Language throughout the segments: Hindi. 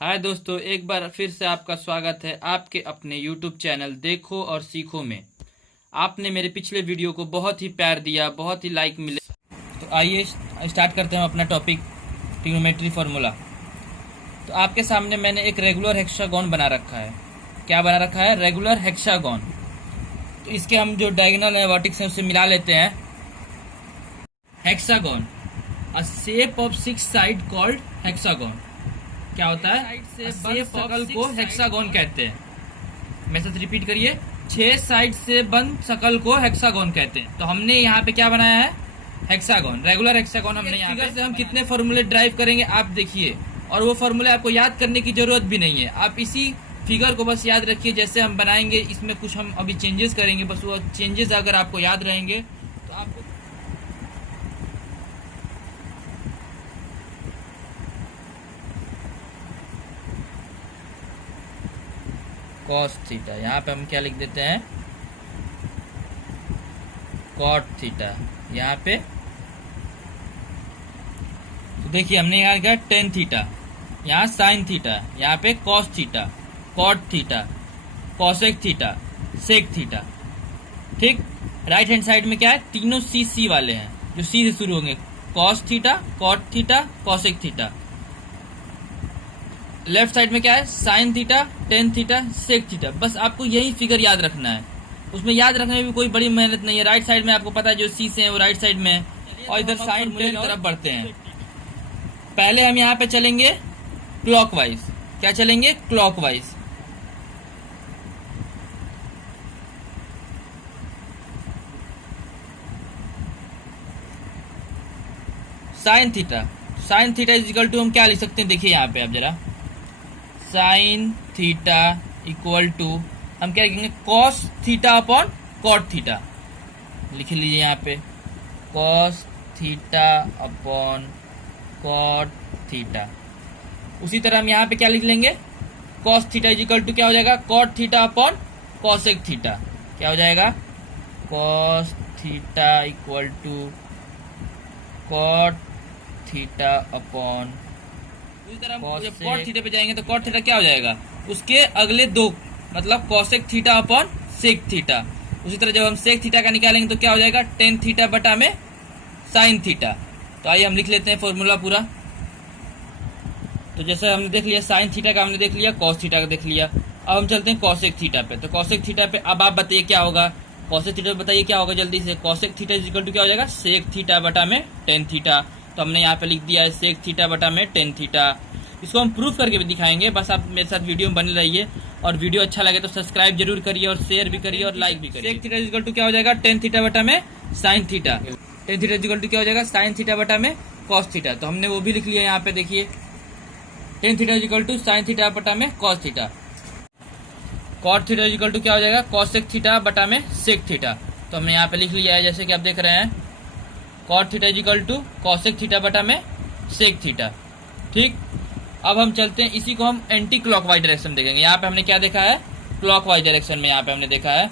हाय दोस्तों, एक बार फिर से आपका स्वागत है आपके अपने YouTube चैनल देखो और सीखो में। आपने मेरे पिछले वीडियो को बहुत ही प्यार दिया, बहुत ही लाइक मिले। तो आइए स्टार्ट करते हैं अपना टॉपिक, ट्रिग्नोमेट्री फार्मूला। तो आपके सामने मैंने एक रेगुलर हेक्सागोन बना रखा है। क्या बना रखा है? Regular hexagon. तो इसके हम जो डायगोनल है, वर्टेक्स है, उसे मिला लेते हैं। Hexagon, a shape of 6 side called hexagon. क्या होता है? शेप सर्कल को हेक्सागोन कहते हैं। मैसेज रिपीट करिए, 6 साइड से बंद सर्कल को हेक्सागोन कहते हैं। तो हमने यहाँ पे क्या बनाया है? Hexagon, regular hexagon. हमने यहाँ पे से हम कितने फॉर्मूले ड्राइव करेंगे आप देखिए, और वो फॉर्मूले आपको याद करने की जरूरत भी नहीं है। आप इसी फिगर को बस याद रखिए, जैसे हम बनाएंगे इसमें कुछ हम अभी चेंजेस करेंगे, बस वो चेंजेस अगर आपको याद रहेंगे तो आपको कॉस थीटा, यहाँ पे हम क्या लिख देते हैं? Cot theta. यहाँ पे तो देखिए हमने यहाँ किया टेन थीटा, यहाँ साइन थीटा, यहाँ पे cos theta, cot theta, cosec theta, sec theta. ठीक, राइट हैंड साइड में क्या है? तीनों सी सी वाले हैं जो सी से शुरू होंगे। Cos theta, cot theta, cosec theta. Left side में क्या है? Sine theta, tan theta, sec theta. बस आपको यही फिगर याद रखना है, उसमें याद रखने में भी कोई बड़ी मेहनत नहीं है। राइट साइड में आपको पता है जो सी से है वो राइट साइड में है, और इधर साइन टेन की तरफ बढ़ते हैं। पहले हम यहाँ पे चलेंगे क्लॉकवाइज। क्या चलेंगे? Clockwise. Sine theta, sine theta is equal to हम क्या लिख सकते हैं? देखिए यहाँ पे आप जरा, साइन थीटा इक्वल टू हम क्या लिखेंगे? Cos theta upon cot theta. लिख लीजिए यहाँ पे, cos theta upon cot theta. उसी तरह हम यहाँ पे क्या लिख लेंगे? Cos theta is equal to क्या हो जाएगा? Cot theta upon cosec theta. क्या हो जाएगा? Cos theta equal to cot theta upon, उसी तरह हम जब कॉट थीटा पे जाएंगे तो कॉट थीटा क्या हो जाएगा? उसके अगले दो, मतलब cosec theta upon sec theta. उसी तरह जब हम सेक थीटा का निकालेंगे तो क्या हो जाएगा? टेन थीटा बटा में साइन थीटा। तो आइए हम लिख लेते हैं फॉर्मूला पूरा। तो जैसे हमने देख लिया साइन थीटा का, हमने देख लिया कॉस थीटा का देख लिया। अब हम चलते हैं कॉसेक थीटा पे। तो कॉसेक थीटा पे अब आप बताइए क्या होगा? कॉसेक थीटा पे बताइए क्या होगा जल्दी से? Cosec theta is equal to क्या हो जाएगा? सेक थीटा बटा में टेन थीटा। तो हमने यहाँ पे लिख दिया है सेक थीटा बटा में टेन थीटा। इसको हम प्रूफ करके भी दिखाएंगे, बस आप मेरे साथ वीडियो में बने रहिए। और वीडियो अच्छा लगे तो सब्सक्राइब जरूर करिए, और शेयर भी करिए, और लाइक भी करिए। Sec theta is equal to क्या हो जाएगा? टेन थीटा बटा में sine theta. Tan theta is equal to क्या हो जाएगा? साइन थीटा बटा में कॉस थीटा। तो हमने वो भी लिख लिया यहाँ पे, देखिए tan theta equal to sine theta बटा में cos theta. Cot theta equal to क्या हो जाएगा? कॉसेक थीटा बटा में सेक थीटा। तो हमने यहाँ पे लिख लिया है, जैसे कि आप देख रहे हैं, cot theta equal to cosec theta बटा में सेक थीटा। ठीक, अब हम चलते हैं, इसी को हम एंटी क्लॉकवाइज डायरेक्शन देखेंगे। यहाँ पे हमने क्या देखा है? क्लॉकवाइज डायरेक्शन में यहाँ पे हमने देखा है।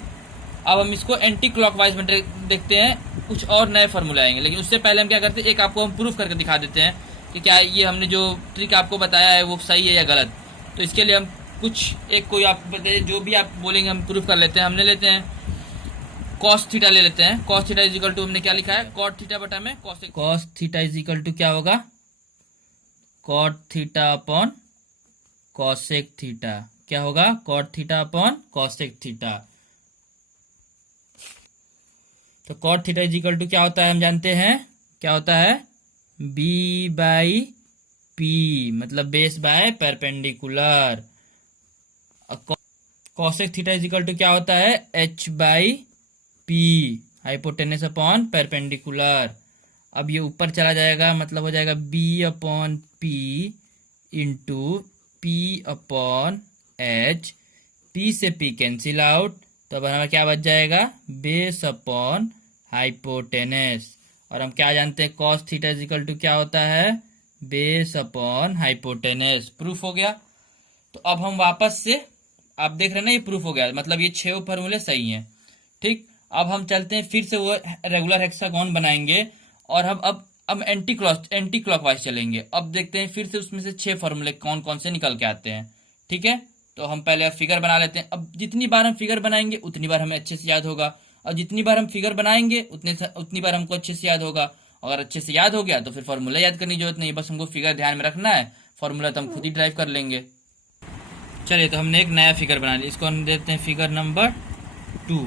अब हम इसको एंटी क्लॉकवाइज में देखते हैं, कुछ और नए फॉर्मूले आएंगे। लेकिन उससे पहले हम क्या करते हैं, एक आपको हम प्रूफ करके दिखा देते हैं कि क्या ये हमने जो ट्रिक आपको बताया है वो सही है या गलत। तो इसके लिए हम कुछ एक कोई आप बताइए, जो भी आप बोलेंगे हम प्रूफ कर लेते हैं। हमने लेते हैं कॉस थीटा ले लेते हैं। Cos theta is equal to हमने क्या लिखा है? कॉट थीटा बटा में cosec. Cos theta is equal to क्या होगा? Cot theta upon cosec theta. क्या होगा? Cot theta upon cosec theta. तो cot theta is equal to क्या होता है? हम जानते हैं क्या होता है? बी बाई पी, मतलब base by perpendicular. Cosec theta is equal to क्या होता है? H by P, hypotenuse upon perpendicular. अब ये ऊपर चला जाएगा, मतलब हो जाएगा B upon P into P upon H. P से पी कैंसिल आउट, तो अब हमारा क्या बच जाएगा? Base upon hypotenuse. और हम क्या जानते हैं? Cos theta is equal to क्या होता है? Base upon hypotenuse. प्रूफ हो गया। तो अब हम वापस से, आप देख रहे हैं ना, ये प्रूफ हो गया, मतलब ये 6 फॉर्मूले सही हैं। ठीक, अब हम चलते हैं फिर से वो रेगुलर हेक्सागोन बनाएंगे, और हम अब अब एंटी क्लॉकवाइज चलेंगे। अब देखते हैं फिर से उसमें से 6 फॉर्मूले कौन कौन से निकल के आते हैं। ठीक है, तो हम पहले फिगर बना लेते हैं। अब जितनी बार हम फिगर बनाएंगे उतनी बार हमें अच्छे से याद होगा, और जितनी बार हम फिगर बनाएंगे उतनी बार हमको अच्छे से याद होगा। अगर अच्छे से याद हो गया तो फिर फॉर्मूला याद करने की जरूरत नहीं, बस हमको फिगर ध्यान में रखना है, फॉर्मूला तो हम खुद ही ड्राइव कर लेंगे। चलिए, तो हमने एक नया फिगर बना लिया, इसको हम देते हैं फिगर नंबर 2।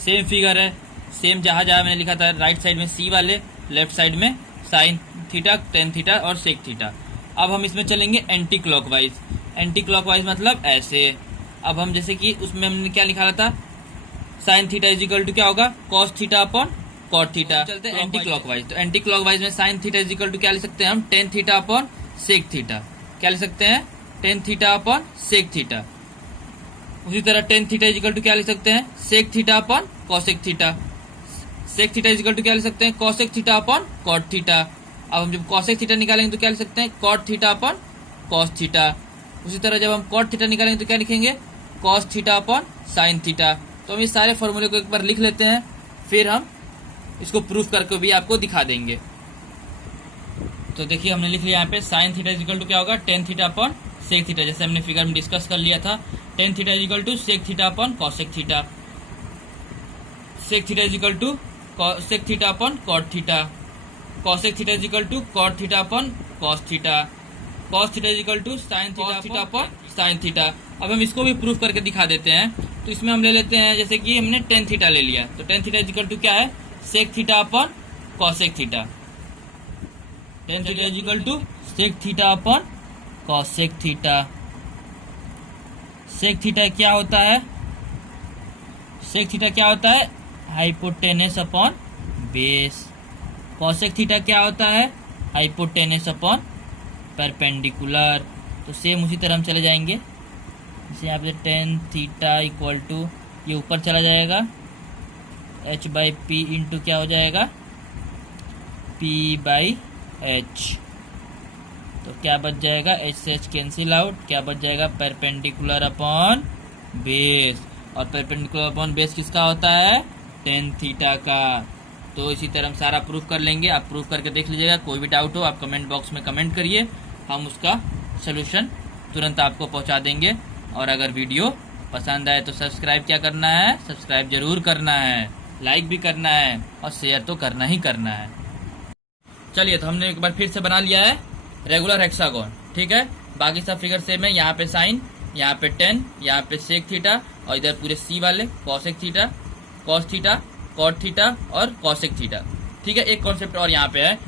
सेम फिगर है, सेम जहां जहां मैंने लिखा था, राइट साइड में सी वाले, लेफ्ट साइड में साइन थीटा, टेन थीटा और सेक थीटा। अब हम इसमें चलेंगे एंटी क्लॉकवाइज। एंटी क्लॉकवाइज मतलब ऐसे। अब हम जैसे कि उसमें हमने क्या लिखा था, sine theta is equal to क्या होगा, cos theta upon cot theta. चलते हैं एंटी क्लॉकवाइज। तो एंटी क्लॉकवाइज में sine theta is equal to क्या लिख सकते हैं हम, tan theta upon sec theta. क्या लिख सकते हैं, tan theta upon sec theta. उसी तरह tan theta is equal to क्या लिख सकते हैं, sec theta upon cosec theta. Sec theta is equal to क्या लिख सकते हैं, cosec theta upon cot theta. अब हम जब कॉसेक थीटा निकालेंगे तो क्या लिख सकते हैं, cot theta upon cos theta. उसी तरह जब हम कॉट थीटा निकालेंगे तो क्या लिखेंगे, cos theta upon sine theta. तो हम इस सारे फॉर्मूले को एक बार लिख लेते हैं, फिर हम इसको प्रूफ करके भी आपको दिखा देंगे। तो देखिए, हमने लिख लिया यहाँ पे sine theta is equal to क्या होगा, tan theta upon sec theta, जैसे हमने फिगर में डिस्कस कर लिया था। Tan theta is equal to sec theta upon cosec theta. Sec theta is equal to sec theta upon cot theta. Cosec theta is equal to cot theta upon cos theta. Cos theta is equal to sine theta upon sine theta. अब हम इसको भी प्रूफ करके दिखा देते हैं। तो इसमें हम ले लेते हैं, जैसे कि हमने टेन थीटा ले लिया, तो tan theta is equal to क्या है, sec theta upon cosec theta. Tan theta is equal to sec theta upon cosec theta. Sec theta क्या होता है, सेक थीटा क्या होता है, hypotenuse upon base. Cosec theta क्या होता है, हाइपोटेनस अपॉन परपेंडिकुलर। तो सेम उसी तरह हम चले जाएंगे, जैसे यहाँ पे टेन थीटा इक्वल टू ये ऊपर चला जाएगा, h बाई पी इंटू क्या हो जाएगा, p बाई h। तो क्या बच जाएगा, h से h कैंसिल आउट, क्या बच जाएगा, परपेंडिकुलर अपॉन बेस। और परपेंडिकुलर अपॉन बेस किसका होता है, टेन थीटा का। तो इसी तरह हम सारा प्रूफ कर लेंगे। आप प्रूफ करके देख लीजिएगा, कोई भी डाउट हो आप कमेंट बॉक्स में कमेंट करिए, हम उसका सोल्यूशन तुरंत आपको पहुंचा देंगे। और अगर वीडियो पसंद आए तो सब्सक्राइब क्या करना है, सब्सक्राइब जरूर करना है, लाइक भी करना है और शेयर तो करना ही करना है। चलिए, तो हमने एक बार फिर से बना लिया है रेगुलर हेक्सागोन। ठीक है, बाकी सब फिगर सेम है, यहाँ पे साइन, यहाँ पे टेन, यहाँ पे सेक थीटा, और इधर पूरे सी वाले cosec theta, cos theta, cot theta और कॉसेक थीटा। ठीक है, एक कॉन्सेप्ट और यहाँ पे है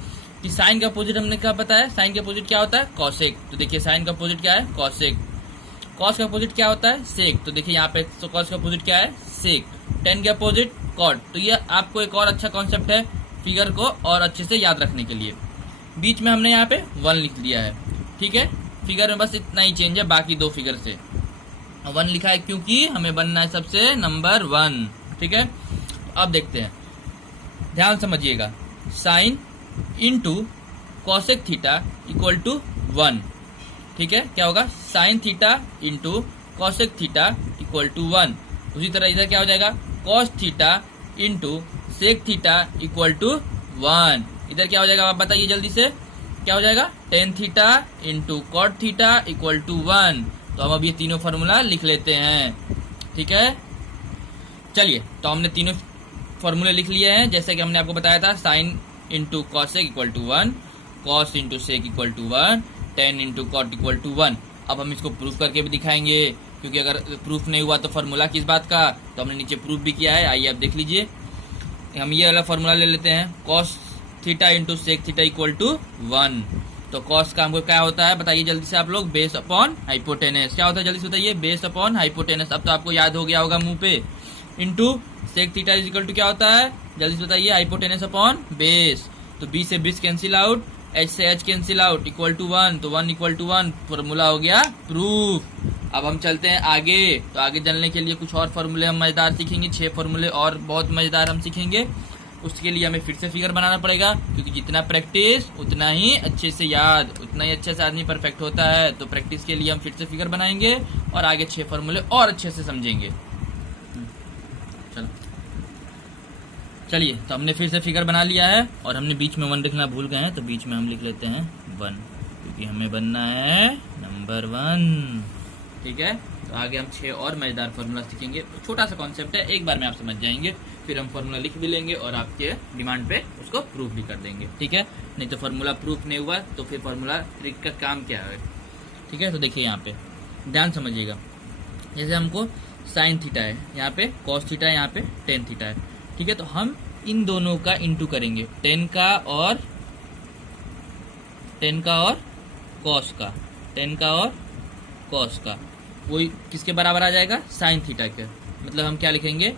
कि साइन का अपोजिट हमने क्या पता है, साइन का अपोजिट क्या होता है, कॉसेक। तो देखिए, साइन का अपोजिट क्या है, कॉसेक। कॉस का अपोजिट क्या होता है, सेक। तो देखिए यहाँ पे, तो कॉस का अपोजिट क्या है, सेक। टेन के अपोजिट कॉट। तो ये आपको एक और अच्छा कॉन्सेप्ट है फिगर को और अच्छे से याद रखने के लिए। बीच में हमने यहाँ पे 1 लिख दिया है। ठीक है, फिगर में बस इतना ही चेंज है बाकी दो फिगर से। 1 लिखा है क्योंकि हमें बनना है सबसे नंबर 1। ठीक है, अब देखते हैं, ध्यान समझिएगा। Sine into cosec theta equal to 1। ठीक है, क्या होगा, sine theta into cosec theta equal to 1। उसी तरह इधर क्या हो जाएगा, cos theta into sec theta equal to 1। इधर क्या हो जाएगा, आप बताइए जल्दी से, क्या हो जाएगा, tan theta into cot theta equal to 1। तो हम अब ये तीनों फॉर्मूला लिख लेते हैं। ठीक है, चलिए, तो हमने तीनों फॉर्मूले लिख लिए हैं, जैसे कि हमने आपको बताया था, sine into cosec equal to 1, cos into sec equal to 1, tan into cot equal to 1। अब हम इसको प्रूफ करके भी दिखाएंगे, क्योंकि अगर प्रूफ नहीं हुआ तो फॉर्मूला किस बात का, तो हमने नीचे प्रूफ भी किया है। आइए आप देख लीजिए, हम ये वाला फॉर्मूला ले लेते हैं, cos theta into sec theta equal to 1। तो कॉस का हमको क्या होता है, बताइए जल्दी से आप लोग, बेस अपॉन हाइपोटेनस। क्या होता है, जल्दी से बताइए, बेस अपॉन हाइपोटेनस। अब तो आपको याद हो गया होगा मुंह पे। Into sec theta is equal to क्या होता है, जल्दी से बताइए, हाइपोटेनस अपॉन बेस। तो बी से बीस कैंसिल आउट, एच से H cancel out, equal to 1। तो 1 इक्वल टू 1, फॉर्मूला हो गया प्रूफ। अब हम चलते हैं आगे। तो आगे चलने के लिए कुछ और फॉर्मूले हम मजेदार सीखेंगे, 6 फॉर्मूले और बहुत मजेदार हम सीखेंगे। उसके लिए हमें फिर से फिगर बनाना पड़ेगा, क्योंकि जितना प्रैक्टिस उतना ही अच्छे से याद, उतना ही अच्छे से आदमी परफेक्ट होता है। तो प्रैक्टिस के लिए हम फिर से फिगर बनाएंगे और आगे 6 फॉर्मूले और अच्छे से समझेंगे। चलिए, तो हमने फिर से फिगर बना लिया है और हमने बीच में 1 लिखना भूल गए हैं, तो बीच में हम लिख लेते हैं 1, क्योंकि हमें बनना है नंबर 1। ठीक है, तो आगे हम 6 और मजेदार फार्मूला सीखेंगे। छोटा सा कॉन्सेप्ट है, एक बार में आप समझ जाएंगे, फिर हम फार्मूला लिख भी लेंगे और आपके डिमांड पे उसको प्रूफ भी कर देंगे। ठीक है, नहीं तो फार्मूला प्रूफ नहीं हुआ तो फिर फार्मूला ट्रिक का काम क्या है। ठीक है, तो देखिए यहाँ पे ध्यान समझिएगा, जैसे हमको साइन थीटा है, यहाँ पे कॉस थीटा है, यहाँ पे टेन थीटा है। ठीक है, तो हम इन दोनों का इंटू करेंगे, 10 का और कॉस का, 10 का और कॉस का, वही किसके बराबर आ जाएगा, साइन थीटा के। मतलब हम क्या लिखेंगे,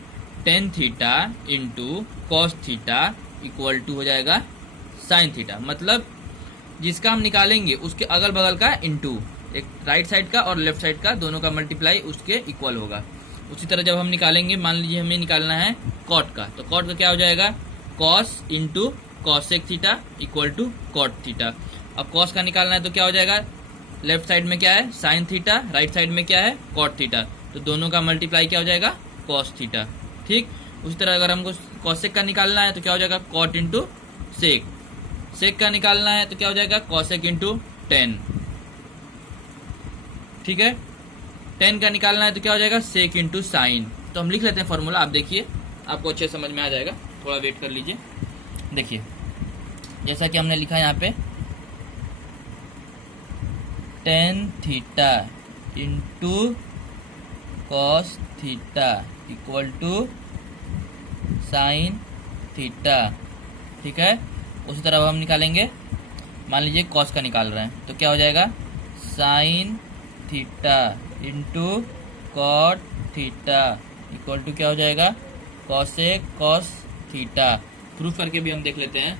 10 theta into cos theta equal to हो जाएगा साइन थीटा। मतलब जिसका हम निकालेंगे उसके अगल बगल का इंटू, एक राइट साइड का और लेफ्ट साइड का दोनों का मल्टीप्लाई उसके इक्वल होगा। उसी तरह जब हम निकालेंगे, मान लीजिए हमें निकालना है कॉट का, तो कॉट का क्या हो जाएगा, cos into cosec theta equal to cot theta. अब कॉस का निकालना है तो क्या हो जाएगा, लेफ्ट साइड में क्या है साइन थीटा, राइट साइड में क्या है कॉट थीटा, तो दोनों का मल्टीप्लाई क्या हो जाएगा कॉस थीटा। ठीक, उसी तरह अगर हमको कॉसेक का निकालना है तो क्या हो जाएगा, कॉट इंटू सेक, सेक का निकालना है तो क्या हो जाएगा, कॉसेक इंटू 10। ठीक है, 10 का निकालना है तो क्या हो जाएगा, सेक इंटू साइन। तो हम लिख लेते हैं फॉर्मूला, आप देखिए आपको अच्छे समझ में आ जाएगा, थोड़ा वेट कर लीजिए। देखिए जैसा कि हमने लिखा है यहाँ पे, 10 theta into cos theta equal to sine theta. ठीक है, उसी तरह हम निकालेंगे, मान लीजिए कॉस का निकाल रहे हैं तो क्या हो जाएगा, sine theta into cot theta equal to क्या हो जाएगा, कॉसेक कॉस थीटा। प्रूफ करके भी हम देख लेते हैं,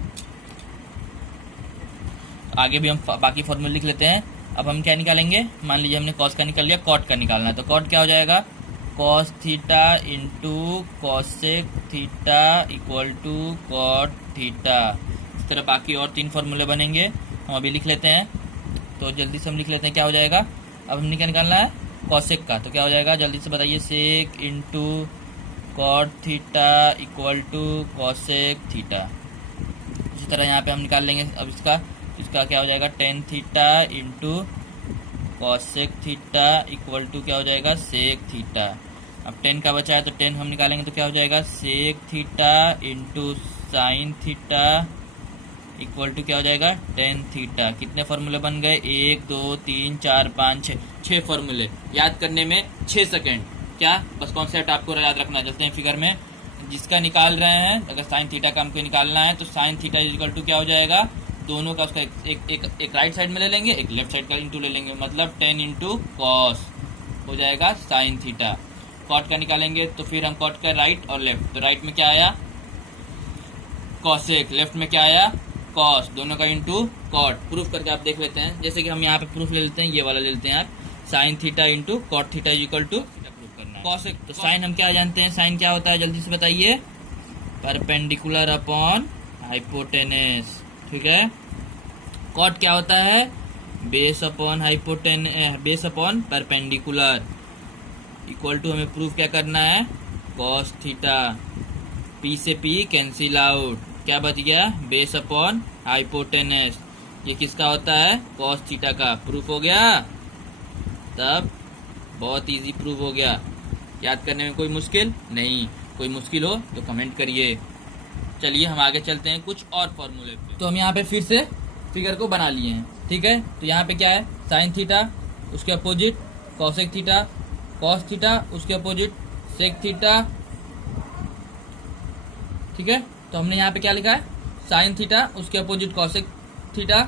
आगे भी हम बाकी फॉर्मूले लिख लेते हैं। अब हम क्या निकालेंगे, मान लीजिए हमने कॉस का निकाल लिया, कॉट का निकालना है तो कॉट क्या हो जाएगा, cos theta into cosec theta equal to cot theta. इस तरह बाकी और 3 फॉर्मूले बनेंगे, हम अभी लिख लेते हैं। तो जल्दी से हम लिख लेते हैं क्या हो जाएगा। अब हमने क्या निकालना है, कॉसेक का, तो क्या हो जाएगा जल्दी से बताइए, sec into cot theta equal to cosec theta. इसी तरह यहाँ पे हम निकाल लेंगे अब इसका क्या हो जाएगा, 10 theta into cosec theta equal to क्या हो जाएगा, सेक थीटा। अब 10 का बचा है तो 10 हम निकालेंगे तो क्या हो जाएगा, sec theta into sine theta equal to क्या हो जाएगा, 10 थीटा। कितने फॉर्मूले बन गए, 1 2 3 4 5 6 फॉर्मूले। याद करने में 6 सेकेंड, क्या बस कॉन्सेप्ट आपको याद रखना। चलते हैं फिगर में, जिसका निकाल रहे हैं, अगर साइन थीटा का हमको निकालना है तो साइन थीटा इक्वल टू क्या हो जाएगा, दोनों का उसका एक राइट साइड में ले लेंगे, एक लेफ्ट साइड का इंटू ले लेंगे, मतलब 10 इंटू कॉस हो जाएगा साइन थीटा। कॉट का निकालेंगे तो फिर हम कॉट का राइट और लेफ्ट, तो राइट में क्या आया कॉसेक, लेफ्ट में क्या आया कॉस, दोनों का इंटू कॉट। प्रूफ करके आप देख लेते हैं, जैसे कि हम यहाँ पे प्रूफ ले लेते हैं, ये वाला ले लेते हैं आप, sine theta into cot theta equal to proof करना है कॉसेक। तो साइन हम क्या जानते हैं, साइन क्या होता है जल्दी से बताइए, परपेंडिकुलर अपॉन हाइपोटेनस। ठीक है, कॉट क्या होता है, base upon base upon perpendicular equal to, हमें प्रूफ क्या करना है, कॉस थीटा। पी से पी कैंसिल आउट, क्या बच गया, बेस अपॉन हाइपोटेनस। ये किसका होता है, कॉस थीटा का। प्रूफ हो गया, तब बहुत इजी प्रूफ हो गया। याद करने में कोई मुश्किल नहीं, कोई मुश्किल हो तो कमेंट करिए। चलिए हम आगे चलते हैं कुछ और फॉर्मूले पे। तो हम यहाँ पे फिर से फिगर को बना लिए हैं। ठीक है, तो यहाँ पे क्या है, साइन थीटा उसके opposite cosec theta, cos theta उसके अपोजिट सेक थीटा। ठीक है, तो हमने यहाँ पे क्या लिखा है, साइन थीटा उसके अपोजिट कॉसेक थीटा,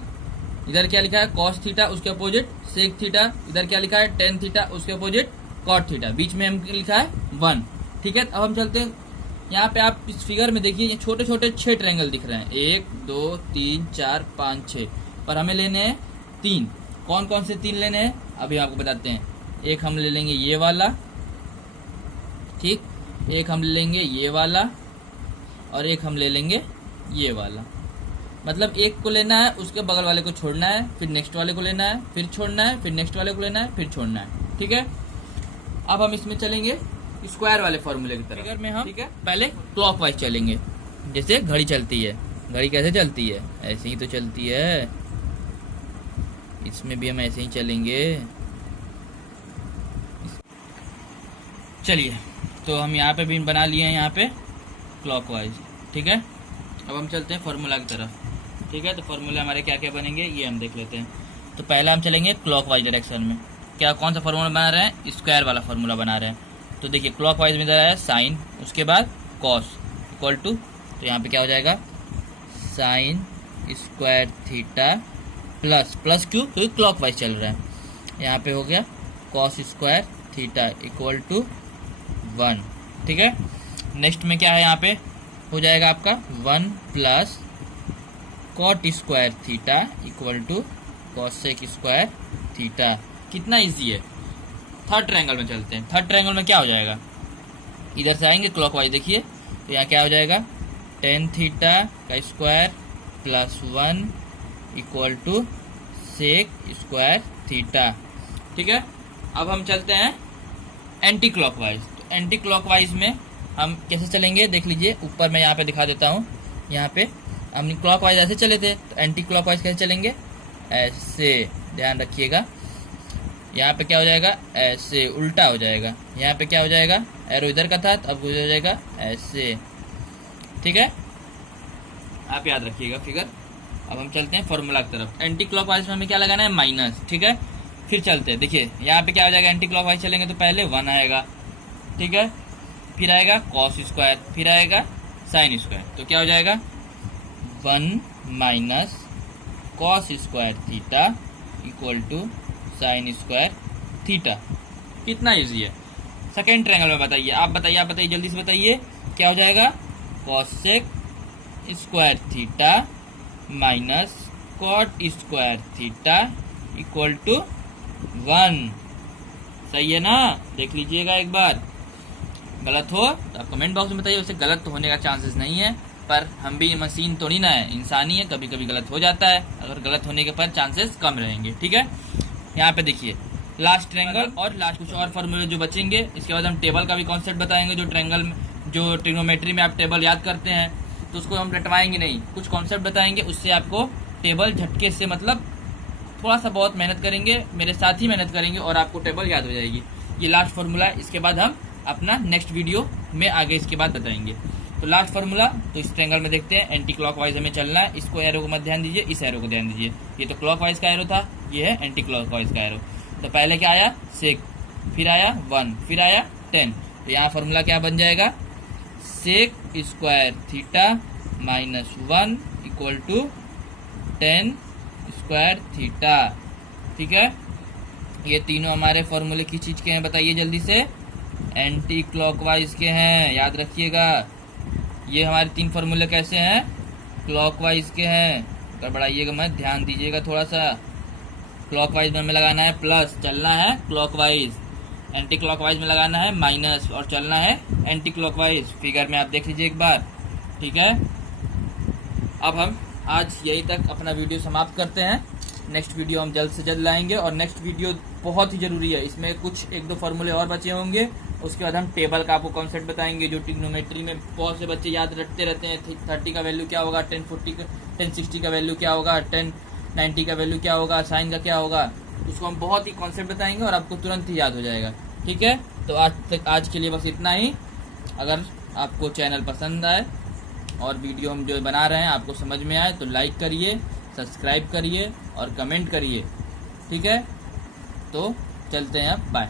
इधर क्या लिखा है कॉस थीटा उसके अपोजिट सेक थीटा, इधर क्या लिखा है टेन थीटा उसके अपोजिट कॉट थीटा, बीच में हम लिखा है 1। ठीक है, अब हम चलते हैं यहाँ पे, आप इस फिगर में देखिए ये छोटे छोटे 6 ट्रायंगल दिख रहे हैं, 1 2 3 4 5 6, पर हमें लेने हैं 3। कौन कौन से 3 लेने हैं अभी आपको बताते हैं। एक हम ले लेंगे ये वाला, ठीक, एक हम ले लेंगे ये वाला, और एक हम ले लेंगे ये वाला। मतलब एक को लेना है, उसके बगल वाले को छोड़ना है, फिर नेक्स्ट वाले को लेना है, फिर छोड़ना है, फिर नेक्स्ट वाले को लेना है, फिर छोड़ना है। ठीक है, अब हम इसमें चलेंगे स्क्वायर वाले फॉर्मूले की तरफ। फिगर में हम ठीक है पहले क्लॉकवाइज चलेंगे। जैसे घड़ी चलती है। घड़ी कैसे चलती है? ऐसे ही तो चलती है। इसमें भी हम ऐसे ही चलेंगे। चलिए, तो हम यहाँ पे भी बना लिए हैं, यहाँ पे क्लॉकवाइज। ठीक है, अब हम चलते हैं फार्मूला की तरफ। ठीक है, तो फार्मूला हमारे क्या क्या बनेंगे ये हम देख लेते हैं। तो पहला हम चलेंगे क्लॉकवाइज डायरेक्शन में। क्या कौन सा फार्मूला बना रहे हैं? स्क्वायर वाला फार्मूला बना रहे हैं। तो देखिए क्लॉकवाइज में दे रहा है साइन, उसके बाद कॉस इक्वल टू, तो यहाँ पे क्या हो जाएगा? Sign square theta plus, plus क्यों? क्योंकि क्लॉकवाइज चल रहा है। यहाँ पे हो गया cos square theta equal to 1। ठीक है, नेक्स्ट में क्या है? यहाँ पे हो जाएगा आपका 1 plus cot square theta equal to cosec square theta. कितना इजी है। थर्ड ट्रायंगल में चलते हैं। थर्ड ट्रायंगल में क्या हो जाएगा? इधर से आएंगे क्लॉकवाइज, देखिए तो यहाँ क्या हो जाएगा? टेन थीटा का square plus 1 equal to sec square theta. ठीक है, अब हम चलते हैं एंटी क्लॉकवाइज। तो एंटी क्लॉकवाइज में हम कैसे चलेंगे देख लीजिए। ऊपर मैं यहाँ पे दिखा देता हूँ। यहाँ पे हम क्लॉकवाइज ऐसे चले थे, तो एंटी क्लॉकवाइज कैसे चलेंगे? ऐसे, ध्यान रखिएगा। यहाँ पे क्या हो जाएगा? ऐसे, उल्टा हो जाएगा। यहाँ पे क्या हो जाएगा? एरो इधर का था, तो अब हो जाएगा ऐसे। ठीक है, आप याद रखिएगा फिगर। अब हम चलते हैं फॉर्मूला की तरफ। एंटी क्लॉकवाइज में हमें क्या लगाना है? माइनस। ठीक है, फिर चलते हैं। देखिए यहाँ पे क्या हो जाएगा? एंटी क्लॉकवाइज चलेंगे तो पहले 1 आएगा। ठीक है, फिर आएगा कॉस स्क्वायर, फिर आएगा साइन स्क्वायर। तो क्या हो जाएगा? 1 minus cos square theta equal to sine square theta. कितना इजी है। सेकेंड ट्रायंगल में बताइए, आप बताइए जल्दी से बताइए क्या हो जाएगा? Cosec square theta minus cot square theta equal to 1। सही है ना? देख लीजिएगा एक बार। गलत हो तो आप कमेंट बॉक्स में बताइए। वैसे गलत तो होने का चांसेस नहीं है, पर हम भी मशीन तो नहीं ना है, इंसान ही है, कभी कभी गलत हो जाता है। अगर गलत होने के पर चांसेस कम रहेंगे। ठीक है, यहाँ पे देखिए लास्ट ट्रायंगल और लास्ट कुछ और फॉर्मूले जो बचेंगे। इसके बाद हम टेबल का भी कॉन्सेप्ट बताएंगे। जो ट्रायंगल में, जो ट्रिग्नोमेट्री में आप टेबल याद करते हैं, तो उसको हम रटवाएंगे नहीं, कुछ कॉन्सेप्ट बताएंगे, उससे आपको टेबल झटके से, मतलब थोड़ा सा बहुत मेहनत करेंगे, मेरे साथ ही मेहनत करेंगे और आपको टेबल याद हो जाएगी। ये लास्ट फार्मूला है। इसके बाद हम अपना नेक्स्ट वीडियो में आगे इसके बाद बताएंगे। तो लास्ट फार्मूला तो इस ट्रायंगल में देखते हैं। एंटी क्लॉकवाइज हमें चलना है। इसको एरो को मत ध्यान दीजिए, इस एरो को ध्यान दीजिए। ये तो क्लॉकवाइज का एरो था, ये है एंटी क्लॉकवाइज का एरो। तो पहले क्या आया? सेक, फिर आया 1, फिर आया 10। तो यहाँ फार्मूला क्या बन जाएगा? Sec square theta minus 1 equal to 10 square theta. ठीक है, ये तीनों हमारे फॉर्मूले किस चीज के हैं बताइए जल्दी से? एंटी क्लॉकवाइज के हैं, याद रखिएगा। ये हमारे 3 फॉर्मूले कैसे हैं? क्लॉकवाइज के हैं। गड़बड़ाइएगा मत, ध्यान दीजिएगा थोड़ा सा। क्लॉकवाइज में हमें लगाना है प्लस, चलना है क्लॉकवाइज। एंटी क्लॉकवाइज में लगाना है माइनस और चलना है एंटी क्लॉकवाइज। फिगर में आप देख लीजिए एक बार। ठीक है, अब हम आज यही तक अपना वीडियो समाप्त करते हैं। नेक्स्ट वीडियो हम जल्द से जल्द लाएंगे और नेक्स्ट वीडियो बहुत ही जरूरी है। इसमें कुछ 1-2 फॉर्मूले और बचे होंगे। उसके बाद हम टेबल का आपको कॉन्सेप्ट बताएंगे, जो ट्रिग्नोमेट्री में बहुत से बच्चे याद रखते रहते हैं। 30 का वैल्यू क्या होगा, 1060 का वैल्यू क्या होगा, 1090 का वैल्यू क्या होगा, साइन का क्या होगा, उसको हम बहुत ही कॉन्सेप्ट बताएंगे और आपको तुरंत ही याद हो जाएगा। ठीक है, तो आज के लिए बस इतना ही। अगर आपको चैनल पसंद आए और वीडियो हम जो बना रहे हैं आपको समझ में आए तो लाइक करिए, सब्सक्राइब करिए और कमेंट करिए। ठीक है, तो चलते हैं अब, बाय।